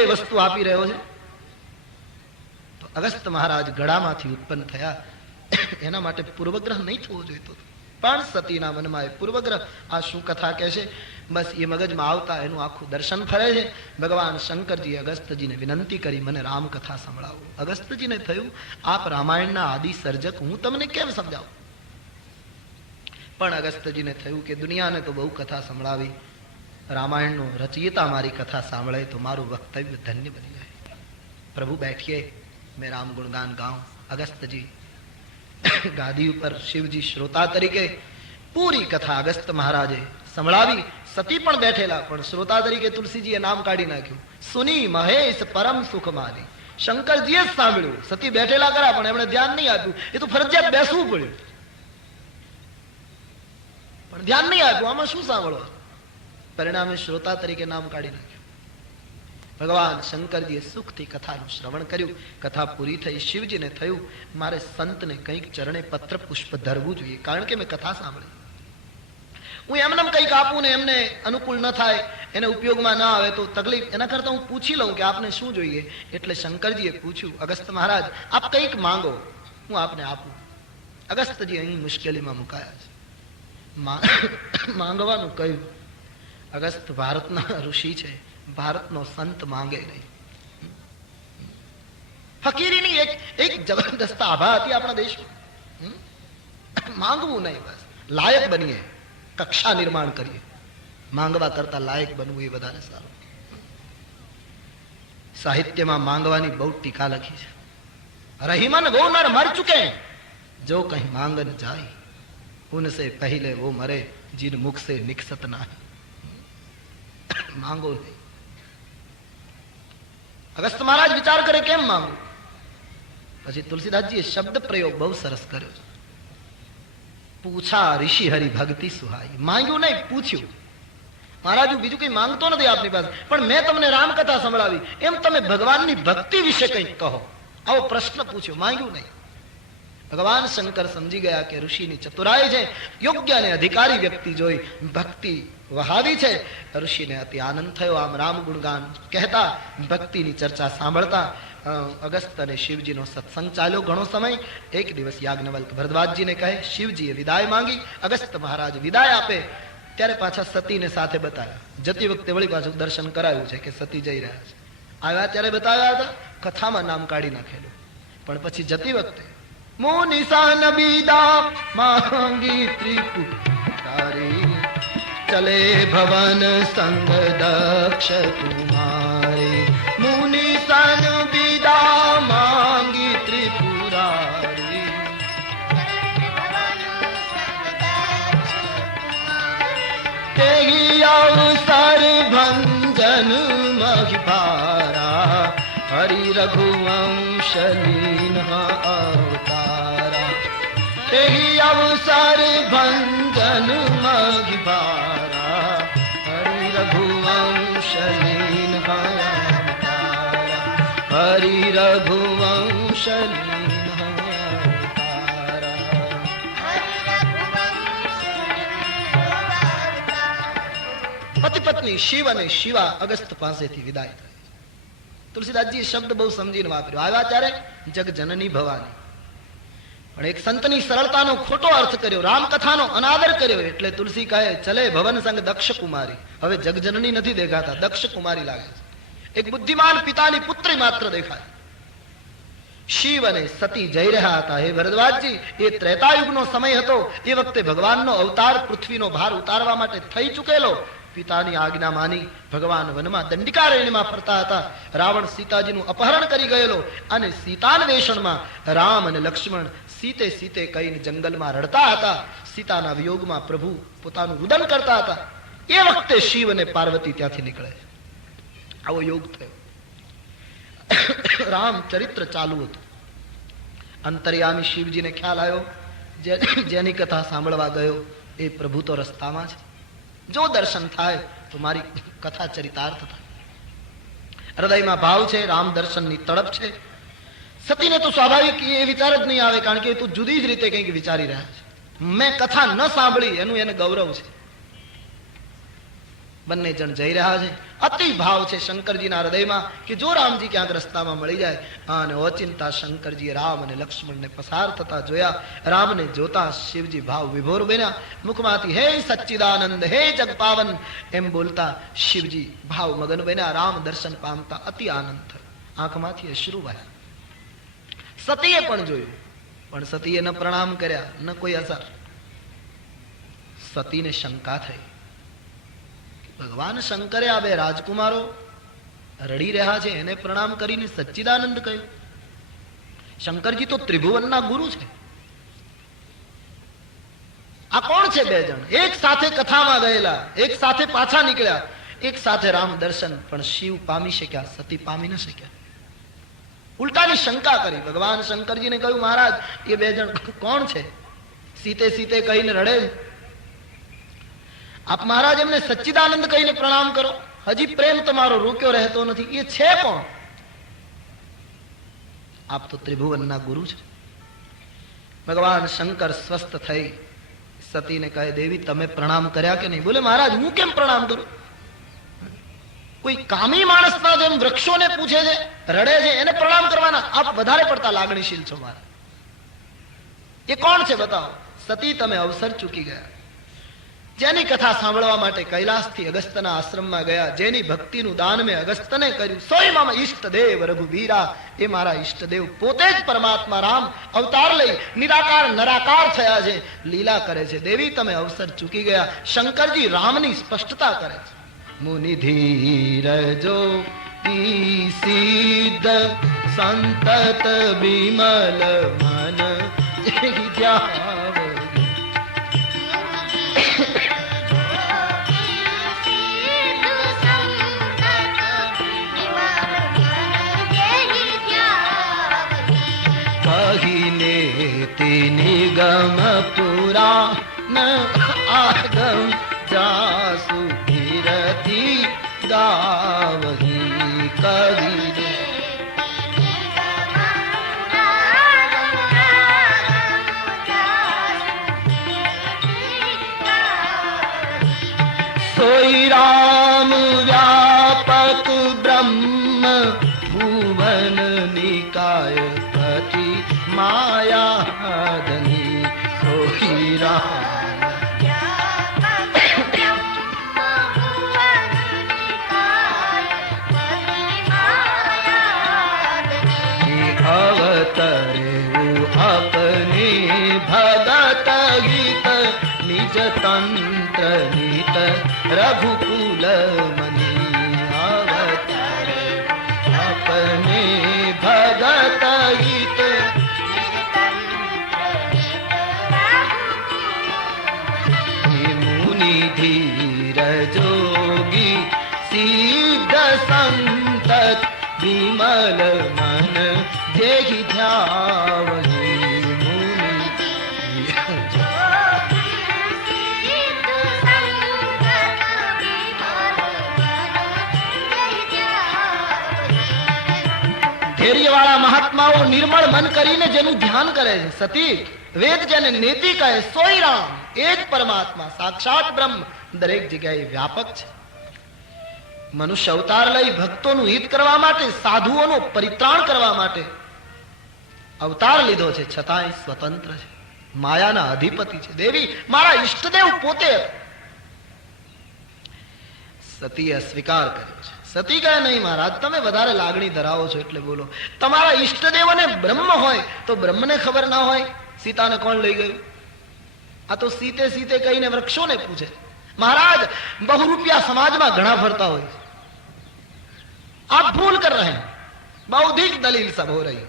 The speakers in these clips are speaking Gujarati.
છે વસ્તુ આપી રહ્યો છે? તો અગસ્ત મહારાજ ગળામાંથી ઉત્પન્ન થયા, એના માટે પૂર્વગ્રહ નહીં થવો જોઈતો, પણ સતીના મનમાં એ પૂર્વગ્રહ, આ શું કથા કહે છે, બસ એ મગજમાં આવતા એનું આખું દર્શન ફરે છે. ભગવાન શંકરજી અગસ્તજીને વિનંતી કરી, મને રામકથા સંભળાવો. અગસ્તજીને થયું, આપ રામાયણના આદિ સર્જક, હું તમને કેમ સમજાવું? પણ અગસ્તજીને થયું કે દુનિયાને તો બહુ કથા સંભળાવી, રામાયણનો રચયિતા મારી કથા સાંભળે તો મારું વક્તવ્ય ધન્ય બની જાય. પ્રભુ બેઠીએ, મેં રામ ગુણગાન ગાઉં. અગસ્તજી ગાદી ઉપર, શિવજી શ્રોતા તરીકે પૂરી કથા અગસ્ત મહારાજે સંભળાવી. સતી પણ બેઠેલા, પણ શ્રોતા તરીકે તુલસીજીએ નામ કાઢી નાખ્યું, સુની મહેશ પરમ સુખ માની. શંકરજીએ જ સાંભળ્યું, સતી બેઠેલા કરા પણ એમણે ધ્યાન નહીં આપ્યું. એ તો ફરજિયાત બેસવું પડ્યું, પણ ધ્યાન નહીં આપ્યું. આમાં શું સાંભળો? પરિણામે શ્રોતા તરીકે નામ કાઢી નાખ્યું. ભગવાન શંકરજીએ સુખથી કથાનું શ્રવણ કર્યું. કથા પૂરી થઈ. શિવજીને થયું, મારે સંતને કંઈક ચરણે પત્ર પુષ્પ ધરવું જોઈએ, કારણ કે મેં કથા સાંભળી. હું એમને કંઈક આપું ને એમને અનુકૂળ ન થાય, એને ઉપયોગમાં ના આવે તો તકલીફ, એના કરતા હું પૂછી લઉં કે આપને શું જોઈએ. એટલે શંકરજીએ પૂછ્યું, અગસ્ત મહારાજ આપ કંઈક માંગો, હું આપને આપું. અગસ્તજી અહીં મુશ્કેલીમાં મુકાયા છે. માંગવાનું કહ્યું. અગસ્ત ભારતના ઋષિ છે, ભારતનો સંત માંગે નહીં. ફકીરીની એક જબરદસ્ત આભા હતી આપણા દેશમાં. માંગવું નહીં, બસ લાયક બનીએ, કક્ષા નિર્માણ કરીએ. માંગવા કરતા લાયક બનવું એ વધારે સારું. સાહિત્યમાં માંગવાની બહુ ટીકા લખી છે. રહીમન વો નર મર ચુકે, જો કहीं માંગન જાય, ઉનસે પહેલે वो मरे जिन मुख से निकसत ना. માંગો નહીં. અગસ્ત મહારાજ વિચાર કરે કેમ માંગુ. પછી તુલસીદાસજીએ શબ્દ પ્રયોગ બહુ સરસ કર્યો છે. પૂછા ઋષિ હરિ ભક્તિ સુહાઈ. માંગ્યું નહીં, પૂછ્યું. મહારાજ હું બીજું કઈ માંગતો નથી આપની પાસે, પણ મેં તમને રામકથા સંભળાવી, એમ તમે ભગવાનની ભક્તિ વિશે કંઈક કહો. આવો પ્રશ્ન પૂછ્યો, માંગ્યું નહીં. ભગવાન શંકર સમજી ગયા કે ઋષિની ચતુરાઈ છે. યોગ્ય અને અધિકારી વ્યક્તિ જોઈ ભક્તિ વહાવી છે. ઋષિને અતિ આનંદ થયો. આમ રામ ગુણગાન કહેતા, ભક્તિની ચર્ચા સાંભળતા અગસ્ત અને શિવજીનો સત્સંગ ચાલ્યો ઘણો સમય. એક દિવસ યાજ્ઞવલ્ક ભરદ્વાજજીને કહે, શિવજીએ વિદાય માંગી. અગસ્ત મહારાજ વિદાય આપે ત્યારે પાછા સતીને સાથે બતાવ્યા. જતી વખતે વળી પાછું દર્શન કરાવ્યું છે કે સતી જઈ રહ્યા છે. આવ્યા ત્યારે બતાવ્યા હતા, કથામાં નામ કાઢી નાખેલું. પણ પછી જતી વખતે મુનિસાન બીદા માંગી ત્રિપુરારી, ચલે ભવન સંગ દક્ષ કુમારે. મુનિસાન બીદા માંગી ત્રિપુરારી, તેહી અવસર ભંજન મહિભારા, હરિ રઘુવંશ લીન અવતારા. તેહી અવસર ભંજન મહિભારા, હરિ રઘુવંશ લીન અવતારા. હરિ રઘુવંશ લીન અવતારા. પતિ પત્ની શિવ અને શિવા અગસ્ત પાસેથી વિદાય થાય. તુલસીદાસજી શબ્દ બહુ સમજીને વાપર્યો. આવ્યા ત્યારે જગજનની ભવાની. પણ એક સંતની સરળતાનો ખોટો અર્થ કર્યો, રામકથાનો અનાદર કર્યો. એટલે તુલસી કહે, ચલે ભવન સંગ દક્ષ કુમારી. હવે જગજનની નથી દેખાતા, દક્ષ કુમારી લાગે છે. એક બુદ્ધિમાન પિતાની પુત્રી માત્ર દેખાય. શિવ અને સતી જઈ રહ્યા હતા. હે ભરદ્વાજજી, એ ત્રેતાયુગનો સમય હતો. એ વખતે ભગવાનનો અવતાર પૃથ્વીનો ભાર ઉતારવા માટે થઈ ચૂકેલો. પિતાની આજ્ઞા માની ભગવાન વનમાં દંડિકારણ્યમાં ફરતા હતા. રાવણ સીતાજીનું અપહરણ કરી ગયેલો અને સીતાન્વેષણમાં રામ અને લક્ષ્મણ સીતે સીતે કહીને જંગલમાં રડતા હતા. સીતાના વિયોગમાં પ્રભુ પોતાનું રુદન કરતા હતા. એ વખતે શિવ અને પાર્વતી ત્યાંથી નીકળે. આવો યોગ થયો. રામ ચરિત્ર ચાલુ હતું. અંતર્યામી શિવજીને ખ્યાલ આવ્યો, જેની કથા સાંભળવા ગયો એ પ્રભુ તો રસ્તામાં છે. જો દર્શન થાય તો મારી કથા ચરિતાર્થ થાય. હૃદયમાં ભાવ છે, રામ દર્શનની તડપ છે. સતીને તો સ્વાભાવિક એ વિચાર જ નહીં આવે, કારણ કે એ તો જુદી જ રીતે કંઈક વિચારી રહ્યા છે. મેં કથા ન સાંભળી એનું એને ગૌરવ છે. બંને જણ જઈ રહ્યા છે. અતિ ભાવ છે શંકરજીના હૃદયમાં કે જો રામજી ક્યાંક રસ્તામાં મળી જાય. અને ઓચિંતા શંકરજીએ રામ અને લક્ષ્મણને પસાર થતા જોયા. રામને જોતા શિવજી ભાવ વિભોર બન્યા. મુખમાંથી હે સચ્ચિદાનંદ, હે જગપાવન એમ બોલતા શિવજી ભાવ મગન બન્યા. રામ દર્શન પામતા અતિ આનંદ થયો. આંખમાંથી અશ્રુ વહ્યા. સતીએ પણ જોયું, પણ સતીએ ન પ્રણામ કર્યા, ન કોઈ અસર. સતીને શંકા થઈ, ભગવાન શંકરે આ બે રાજકુમારો રડી રહ્યા છે એને પ્રણામ કરીને સચ્ચિદાનંદ કહ્યું. શંકરજી તો ત્રિભુવનના ગુરુ છે. આ કોણ છે બે જણ? એક સાથે કથામાં ગયેલા, એક સાથે પાછા નીકળ્યા, એક સાથે રામ દર્શન. પણ શિવ પામી શક્યા, સતી પામી ન શક્યા. ઉલટાની શંકા કરી. ભગવાન શંકરજીને કહ્યું, મહારાજ એ બે જણ કોણ છે? સીતે સીતે કહીને રડે. આપ મહારાજ એમને સચ્ચિદાનંદ કહીને પ્રણામ કરો. હજી પ્રેમ તમારો રોક્યો રહેતો નથી. એ છે કોણ? આપ તો ત્રિભુવનના ગુરુ છે. ભગવાન શંકર સ્વસ્થ થઈ સતીને કહે, દેવી તમે પ્રણામ કર્યા કે નહીં? બોલે, મહારાજ હું કેમ પ્રણામ કરું? કોઈ કામી માણસના જેમ વૃક્ષોને પૂછે છે, રડે છે, એને પ્રણામ કરવાના? આપ વધારે પડતા લાગણીશીલ છો મારા. એ કોણ છે બતાવો. સતી તમે અવસર ચૂકી ગયા. જેની કથા સાંભળવા માટે કૈલાસથી અગસ્ત્યના આશ્રમમાં ગયા, જેની ભક્તિનું દાન મેં અગસ્ત્યને કર્યું, સોય મામા ઈષ્ટદેવ રઘુવીરા, એ મારા ઈષ્ટદેવ પોતે જ પરમાત્મા રામ અવતાર લઈ નિરાકાર નરાકાર થયા છે, લીલા કરે છે. દેવી તમે અવસર ચૂકી ગયા. શંકરજી રામની સ્પષ્ટતા કરે છે. મુનિ ધીરજો સિદ્ધ સંતત બિમલ મન ધ્યાવ. કહીને નિગમ પુરાણ આગમ જાસુ કીર્તિ ગાવહી. કહીને સોઈ રામ વ્યાપક બ્રહ્મ ભુવન નિકાય પતિ માયાધની. સોઈ રામ અવતરે અપને ભગત ગીત નિજ તંત્ર નીત રઘુકુલ મની. અવતરે અપને ભગત ગીત મુનિ ધીર જોગી સિદ્ધ સંત વિમલ મન જેહી ધ્યાવહી. મુનિ ધૈર્યવાળા મહાત્માઓ નિર્મળ મન કરીને જેનું ધ્યાન કરે છે. સતી વેદ જેને નેતિ કહે, સોઈ રામ એ જ પરમાત્મા સાક્ષાત બ્રહ્મ દરેક જગ્યાએ વ્યાપક છે. મનુષ્ય અવતાર લઈ ભક્તોનું હિત કરવા માટે, સાધુઓનો પરિત્રાણ કરવા માટે અવતાર લીધો છે, છતાંય સ્વતંત્ર છે, માયાના અધિપતિ છે. દેવી મારા ઈષ્ટદેવ પોતે. સતીએ સ્વીકાર કર્યો છે. સતી કહે, નહીં મહારાજ તમે વધારે લાગણી ધરાવો છો એટલે બોલો. તમારા ઈષ્ટદેવને બ્રહ્મ હોય તો બ્રહ્મને ખબર ના હોય સીતાને કોણ લઈ ગયું? આ તો સીતે સીતે કહીને વૃક્ષોને પૂછે. महाराज बहुरूपिया समाज में घना फरता हो, आप भूल कर रहे हैं, बौद्धिक दलील सब हो रही।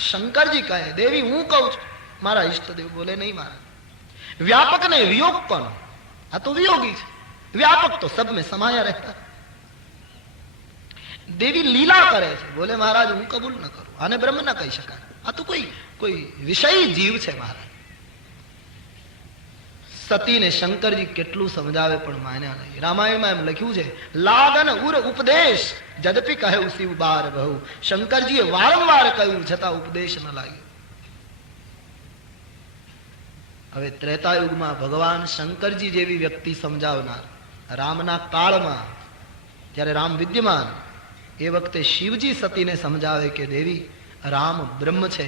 शंकर जी कहे, देवी हूं कहूं मारा इष्ट देव बोले नहीं मारा व्यापक ने वियोग पण आ तो वियोगी है, व्यापक तो सब में समाया रहता। देवी लीला करे छे, बोले महाराज हूं कबूल न करूं, आने ब्रह्म न कही शकाय, आ तो कोई विषयी जीव छे महाराज। सती ने शंकर जी केटलू समझावे पण मान्या नहीं। रामायण में एम लख्યું છે, लागन उर उपदेश जदपि कहे उसी बार बहु। शंकर जी वारंवार કહ્યું છતાં ઉપદેશ ન લાગ્યો। હવે ત્રેતાયુગમાં ભગવાન શંકરજી જેવી વ્યક્તિ સમજાવનાર રામના કાળમાં જ્યારે રામ વિદ્યમાન એ વખતે શિવજી સતીને સમજાવે કે દેવી રામ બ્રહ્મ છે,